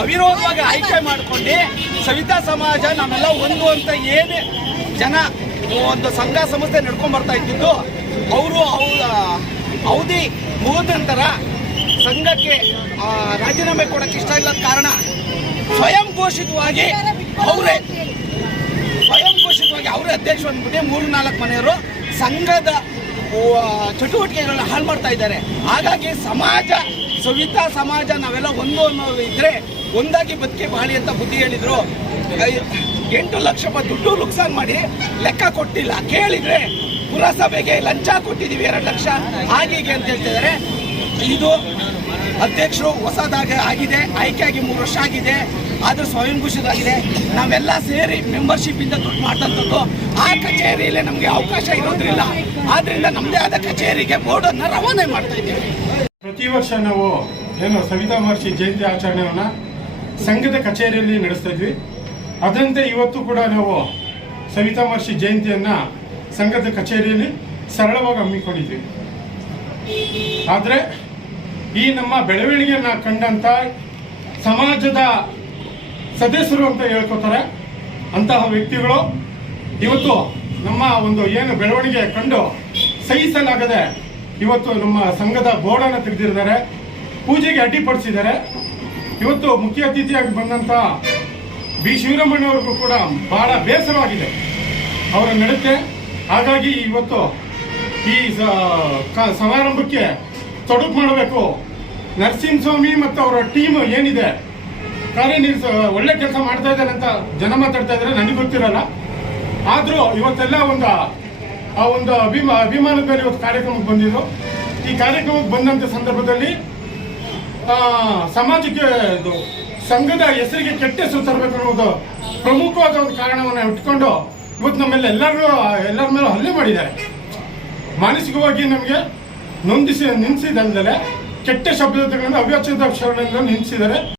ಅವಿರೋಧವಾಗಿ ಆಯ್ಕೆ ಮಾಡಿಕೊಂಡು ಸವಿತಾ ಸಮಾಜ ನಾವೆಲ್ಲ ಒಂದು ಅಂತ ಏನೇ ಜನ ಒಂದು ಸಂಘ ಸಂಸ್ಥೆ ನಡ್ಕೊಂಡ್ ಬರ್ತಾ ಇದ್ದಿದ್ದು ಅವರು ಅವಧಿ ಮುಗಿದ ನಂತರ ಸಂಘಕ್ಕೆ ರಾಜೀನಾಮೆ ಕೊಡಕ್ಕೆ ಇಷ್ಟ ಇಲ್ಲದ ಕಾರಣ ಸ್ವಯಂ ಘೋಷಿತವಾಗಿ ಅವರೇ ಅಧ್ಯಕ್ಷ ಅಂದ್ಬಿಟ್ಟು 3-4 ಮನೆಯವರು ಸಂಘದ ಚಟುವಟಿಕೆಗಳನ್ನ ಹಾಳು ಮಾಡ್ತಾ ಇದ್ದಾರೆ. ಹಾಗಾಗಿ ಸಮಾಜ ಸವಿತಾ ಸಮಾಜ ನಾವೆಲ್ಲ ಒಂದು ಅನ್ನೋದು ಇದ್ರೆ ಒಂದಾಗಿ ಬದುಕಿ ಬಾಳಿ ಅಂತ ಬುದ್ಧಿ ಹೇಳಿದ್ರು. 8 ಲಕ್ಷ ರೂಪಾಯಿ ದುಡ್ಡು ನುಕ್ಸಾನ್ ಮಾಡಿ ಲೆಕ್ಕ ಕೊಟ್ಟಿಲ್ಲ. ಕೇಳಿದ್ರೆ ಪುರಸಭೆಗೆ ಲಂಚ ಕೊಟ್ಟಿದ್ದೀವಿ 2 ಲಕ್ಷ ಹಾಗೆ ಅಂತ ಹೇಳ್ತಿದ್ದಾರೆ. ಇದು ಅಧ್ಯಕ್ಷರು ಹೊಸದಾಗಿ ಆಗಿದೆ, ಆಯ್ಕೆಯಾಗಿ 3 ವರ್ಷ ಆಗಿದೆ, ಆದ್ರೂ ಸ್ವಯಂ ಘೋಷಿತವಾಗಿದೆ. ನಾವೆಲ್ಲ ಸೇರಿ ಮೆಂಬರ್ಶಿಪ್ ಇಂದ ದುಡ್ಡು ಮಾಡ್ತಂಥದ್ದು. ಆ ಕಚೇರಿಯಲ್ಲಿ ನಮಗೆ ಅವಕಾಶ ಇರೋದ್ರಿಲ್ಲ. ಆದ್ರಿಂದ ನಮ್ಮದೇ ಆದ ಕಚೇರಿಗೆ ಬೋರ್ಡ್ ಅನ್ನ ರವಾನೆ ಮಾಡ್ತಾ ಇದ್ದೀವಿ. ಪ್ರತಿ ವರ್ಷ ನಾವು ಸವಿತಾ ಮಹರ್ಷಿ ಜಯಂತಿ ಆಚರಣೆಯನ್ನ ಸಂಘದ ಕಚೇರಿಯಲ್ಲಿ ನಡೆಸ್ತಾ ಇದ್ವಿ. ಅದರಂತೆ ಇವತ್ತು ಕೂಡ ನಾವು ಸವಿತಾ ಮಹರ್ಷಿ ಜಯಂತಿಯನ್ನ ಸಂಘದ ಕಚೇರಿಯಲ್ಲಿ ಸರಳವಾಗಿ ಹಮ್ಮಿಕೊಂಡಿದ್ವಿ. ಆದರೆ ಈ ನಮ್ಮ ಬೆಳವಣಿಗೆಯನ್ನ ಕಂಡಂತ ಸಮಾಜದ ಸದಸ್ಯರು ಅಂತ ಹೇಳ್ಕೊತಾರೆ ಅಂತಹ ವ್ಯಕ್ತಿಗಳು ಇವತ್ತು ನಮ್ಮ ಒಂದು ಏನು ಬೆಳವಣಿಗೆ ಕಂಡು ಸಹಿಸಲಾಗದೆ ಇವತ್ತು ನಮ್ಮ ಸಂಘದ ಬೋರ್ಡನ್ನು ತೆಗೆದಿದ್ದಾರೆ, ಪೂಜೆಗೆ ಅಡ್ಡಿಪಡಿಸಿದ್ದಾರೆ. ಇವತ್ತು ಮುಖ್ಯ ಅತಿಥಿಯಾಗಿ ಬಂದಂತ ಬಿ ಶಿವರಾಮಣ್ಣವ್ರಿಗೂ ಕೂಡ ಬಹಳ ಬೇಸರವಾಗಿದೆ ಅವರ ನಡತೆ. ಹಾಗಾಗಿ ಇವತ್ತು ಈ ಸಮಾರಂಭಕ್ಕೆ ತೊಡಕು ಮಾಡಬೇಕು. ನರಸಿಂಹಸ್ವಾಮಿ ಮತ್ತು ಅವರ ಟೀಮ್ ಏನಿದೆ ಒಳ್ಳೆ ಕೆಲಸ ಮಾಡ್ತಾ ಇದ್ದಾರೆ ಅಂತ ಜನ ಮಾತಾಡ್ತಾ ಇದ್ದಾರೆ, ನನಗೆ ಗೊತ್ತಿರಲ್ಲ. ಆದ್ರೂ ಇವತ್ತೆಲ್ಲ ಒಂದು ಅಭಿಮಾನದ ಮೇಲೆ ಇವತ್ತು ಕಾರ್ಯಕ್ರಮಕ್ಕೆ ಬಂದಿದ್ರು. ಈ ಕಾರ್ಯಕ್ರಮಕ್ಕೆ ಬಂದಂತ ಸಂದರ್ಭದಲ್ಲಿ ಸಮಾಜಕ್ಕೆ ಸಂಘದ ಹೆಸರಿಗೆ ಕೆಟ್ಟ ಹೆಸರು ತರಬೇಕು ಅನ್ನೋದು ಪ್ರಮುಖವಾದ ಒಂದು ಕಾರಣವನ್ನು ಇಟ್ಕೊಂಡು ಇವತ್ತು ನಮ್ಮೆಲ್ಲ ಎಲ್ಲರ ಮೇಲೂ ಹಲ್ಲೆ ಮಾಡಿದ್ದಾರೆ. ಮಾನಸಿಕವಾಗಿ ನಮಗೆ ನಿಂದಿಸಿದಲ್ಲದೆ ಕೆಟ್ಟ ಶಬ್ದಗಳಿಂದ ಅವ್ಯಾಚ್ಛದ ಶಬ್ದಗಳಿಂದ ನಿಂದಿಸಿದ್ದಾರೆ.